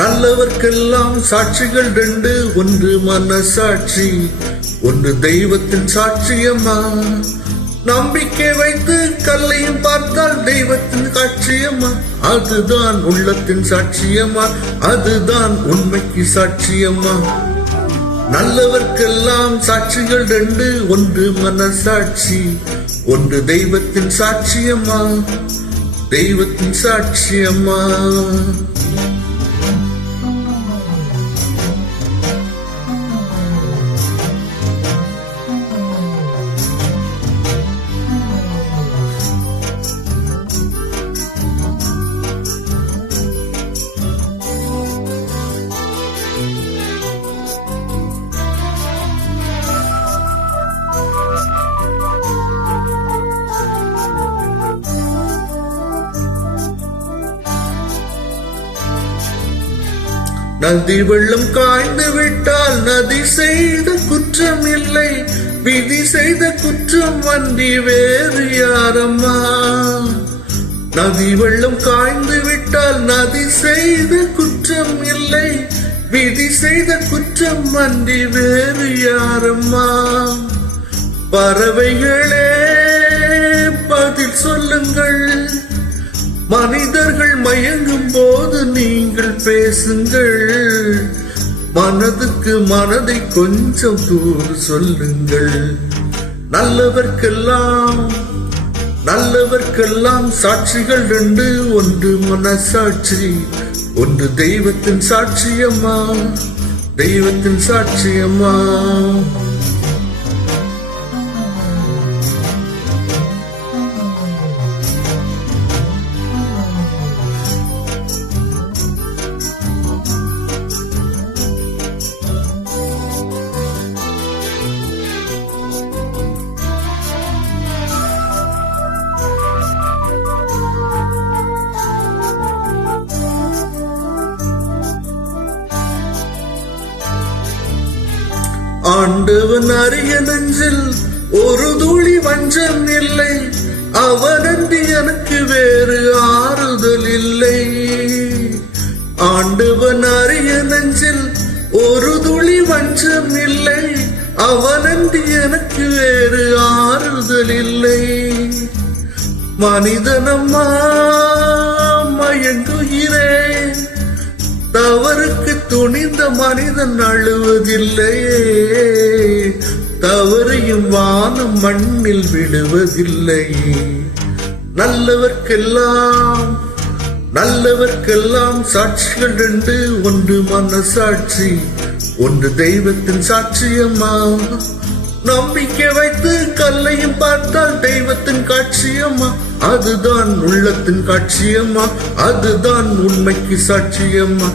நல்லவர்க்கெல்லாம் சாட்சிகள் ரெண்டு, ஒன்று மனசாட்சி, ஒன்று தெய்வத்தின் சாட்சியம்மா. நம்பிக்கை வைத்து கல்லையும் பார்த்தால் தெய்வத்தின் சாட்சியம்மா. அதுதான் உள்ளத்தின் சாட்சியம்மா, அதுதான் உண்மைக்கு சாட்சியம்மா. நல்லவர்க்கெல்லாம் சாட்சிகள் ரெண்டு, ஒன்று மனசாட்சி, ஒன்று தெய்வத்தின் சாட்சியம்மா, தெய்வத்தின் சாட்சியம்மா. நதி வெள்ளம் காய்ந்து விட்டால் நதி செய்த குற்றம் இல்லை, விதி செய்த குற்றம் அன்றி வேறு யாரம்மா. நதி வெள்ளம் காய்ந்து விட்டால் நதி செய்த குற்றம் இல்லை, விதி செய்த குற்றம் அன்றி வேறு யாரம்மா. பறவைகளே பதில் சொல்லுங்கள், மனிதர்கள் மயங்கும் போது நீங்கள் பேசுங்கள், மனதுக்கு மனதை கொஞ்சம் தூர் சொல்லுங்கள். நல்லவர்க்கெல்லாம் சாட்சிகள் ரெண்டு, ஒன்று மனசாட்சி, ஒன்று தெய்வத்தின் சாட்சியம்மா, தெய்வத்தின் சாட்சியம்மா. ஆண்டவன் அறிய நெஞ்சில் ஒரு துளி வஞ்சம் இல்லை, அவனன்றி எனக்கு வேறு ஆறுதல் இல்லை. ஆண்டவன் அறிய நெஞ்சில் ஒரு துளி வஞ்சம் இல்லை, அவனன்றி எனக்கு வேறு ஆறுதல் இல்லை. மனிதனம்மா மயங்குகிறேன், தவறுக்கு துணிந்த மனிதன் அழுவதில்லையே, தவறையும் வானம் மண்ணில் விடுவதில்லை. நல்லவர்க்கெல்லாம் சாட்சிகள் ரெண்டு, ஒன்று மனசாட்சி, ஒன்று தெய்வத்தின் சாட்சியம்மா. நம்பிக்கை வைத்து கல்லையும் பார்த்தால் தெய்வத்தின் காட்சியம்மா, அதுதான் உள்ளத்தின் காட்சியம்மா, அதுதான் உண்மைக்கு சாட்சியம்மா.